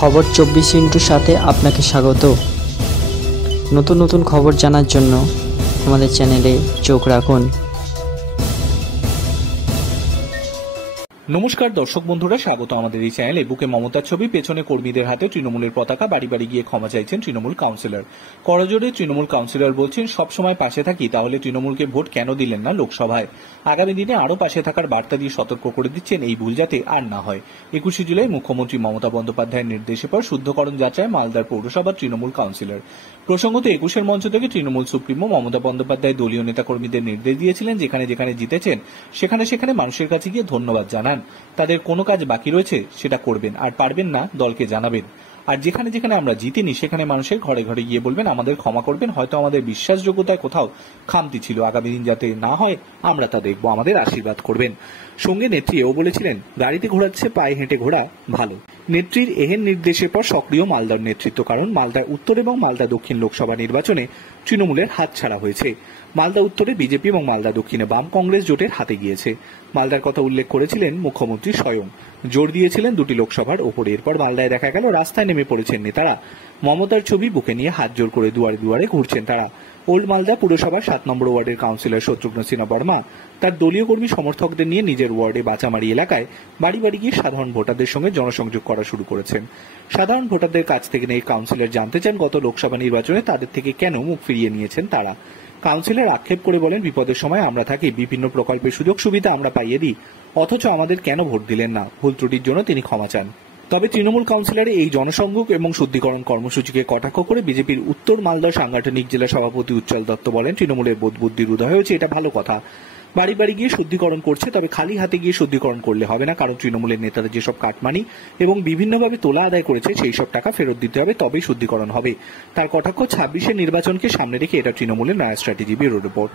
খবর 24 সাথে আপনাকে স্বাগত। নতুন নতুন খবর জানার জন্য আমাদের চ্যানেলে চোখ রাখুন। নমস্কার দর্শক বন্ধুরা, স্বাগত আমাদের এই চ্যানেলে। বুকে মমতার ছবি, পেছনে কর্মীদের হাতে তৃণমূলের পতাকা, বাড়ি বাড়ি গিয়ে ক্ষমা চাইছেন তৃণমূল কাউন্সিলর। করজোড়ে তৃণমূল কাউন্সিলর বলছেন, সবসময় পাশে থাকি, তাহলে তৃণমূলকে ভোট কেন দিলেন না লোকসভায়? আগামী দিনে আরও পাশে থাকার বার্তা দিয়ে সতর্ক করে দিচ্ছেন এই ভুল যাতে আর না হয়। 21শে জুলাই মুখ্যমন্ত্রী মমতা বন্দ্যোপাধ্যায়ের নির্দেশের পর শুদ্ধকরণ যাত্রায় মালদার পৌরসভার তৃণমূল কাউন্সিলর। প্রসঙ্গত 21-এর মঞ্চ থেকে তৃণমূল সুপ্রিমো মমতা বন্দ্যোপাধ্যায় দলীয় নেতাকর্মীদের নির্দেশ দিয়েছিলেন, যেখানে যেখানে জিতেছেন সেখানে মানুষের কাছে গিয়ে ধন্যবাদ জানান। তাদের কোনো কাজ বাকি রয়েছে সেটা করবেন, আর পারবেন না দলকে জানাবেন। আর যেখানে যেখানে আমরা জিতিনি সেখানে মানুষের ঘরে ঘরে গিয়ে বলবেন আমাদের ক্ষমা করবেন, হয়তো আমাদের বিশ্বাসযোগ্যতায় কোথাও খামতি ছিল, আগামী দিন যাতে না হয় আমরা তা দেখব, আমাদের আশীর্বাদ করবেন। সঙ্গে নেত্রী এও বলেছিলেন, গাড়িতে ঘোরাচ্ছে, পায়ে হেঁটে ঘোরা ভালো। নেত্রীর এহেন নির্দেশের পর সক্রিয় মালদার নেতৃত্ব, কারণ মালদা উত্তর এবং মালদা দক্ষিণ লোকসভা নির্বাচনে তৃণমূলের হাতছাড়া হয়েছে। মালদা উত্তরে বিজেপি এবং মালদা দক্ষিণে বাম কংগ্রেস জোটের হাতে গিয়েছে। মালদার কথা উল্লেখ করেছিলেন মুখ্যমন্ত্রী স্বয়ং, জোর দিয়েছিলেন দুটি লোকসভার ওপরে। এরপর মালদায় দেখা গেল রাস্তায় নেমে পড়েছেন নেতারা, মমতার ছবি বুকে নিয়ে হাত জোর করে দুয়ারে দুয়ারে ঘুরছেন তারা। ওল্ড মালদা পুরসভার 7 নম্বর ওয়ার্ডের কাউন্সিলর শত্রুঘ্ন সিনহা বর্মা তার দলীয় কর্মী সমর্থকদের নিয়ে নিজের ওয়ার্ডে বাঁচামারি এলাকায় বাড়ি বাড়ি গিয়ে সাধারণ ভোটারদের সঙ্গে জনসংযোগ করা শুরু করেছেন। সাধারণ ভোটারদের কাছ থেকে এই কাউন্সিলর জানতে চান গত লোকসভা নির্বাচনে তাদের থেকে কেন মুখ ফিরিয়ে নিয়েছেন তারা। কাউন্সিলর আক্ষেপ করে বলেন, বিপদের সময় আমরা থাকি, বিভিন্ন প্রকল্পের সুযোগ সুবিধা আমরা পাইয়ে দিই, অথচ আমাদের কেন ভোট দিলেন না? ভুল ত্রুটির জন্য তিনি ক্ষমা চান। তবে তৃণমূল কাউন্সিলরের এই জনসংযোগ এবং শুদ্ধিকরণ কর্মসূচিকে কটাক্ষ করে বিজেপির উত্তর মালদা সাংগঠনিক জেলা সভাপতি উজ্জ্বল দত্ত বলেন, তৃণমূলের বোধ বুদ্ধির উদয় হয়েছে, এটা ভালো কথা। বাড়ি বাড়ি গিয়ে শুদ্ধিকরণ করছে, তবে খালি হাতে গিয়ে শুদ্ধিকরণ করলে হবে না, কারণ তৃণমূলের নেতারা যেসব কাটমানি এবং বিভিন্নভাবে তোলা আদায় করেছে সেই সব টাকা ফেরত দিতে হবে, তবেই শুদ্ধিকরণ হবে। তার কটাক্ষ 26-এর নির্বাচনকে সামনে রেখে এটা তৃণমূলের নয়া স্ট্র্যাটেজি। Bureau report.